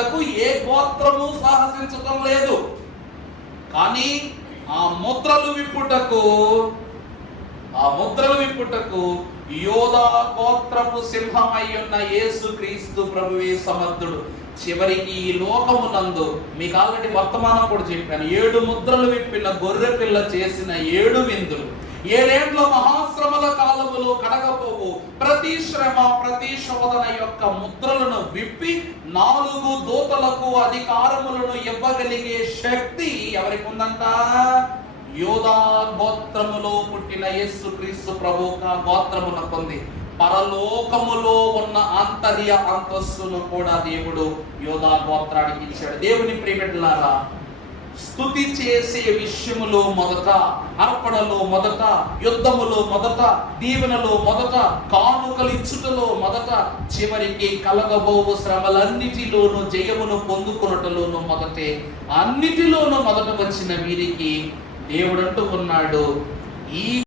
చేయుటకు ఏ గోత్రము సాహసించటం లేదు. కానీ ఆ ముద్రలు విప్పుటకు ఆ ముద్రలు విప్పుటకు యోధా గోత్రపు సింహమై ఉన్న యేసు క్రీస్తు ప్రభువే సమర్థుడు. చివరికి ఈ లోకమునందు మీకు ఆల్రెడీ వర్తమానం కూడా చెప్పాను. ఏడు ముద్రలు విప్పిన గొర్రె పిల్ల చేసిన ఏడు విందులు. ఏడేండ్ల మహాశ్రమల కాలములో కడగపోవు ప్రతి శ్రమ ప్రతి శోధన యొక్క ముద్రలను విప్పి నాలుగు దూతలకు అధికారములను ఇవ్వగలిగే శక్తి ఎవరికి ఉందంట? యోధా గోత్రములో పుట్టిన యేసు క్రీస్తు ప్రభు గోత్రమున పొంది. పరలోకములో ఉన్న ఆంతర్య అంతస్తును కూడా దేవుడు యోధా గోత్రానికి ఇచ్చాడు. దేవుని ప్రియబిడ్డలారా స్థుతి చేసే విషయములో మొదట అర్పణలో మొదట యుద్ధములో మొదట దీవెనలో మొదట కానుకలిచ్చుటలో మొదట చివరికి కలగబోవు శ్రమలన్నిటిలోనూ జయమును పొందుకొనుటలోను మొదటే. అన్నిటిలోనూ మొదట వచ్చిన వీరికి దేవుడంటూ ఉన్నాడు. ఈ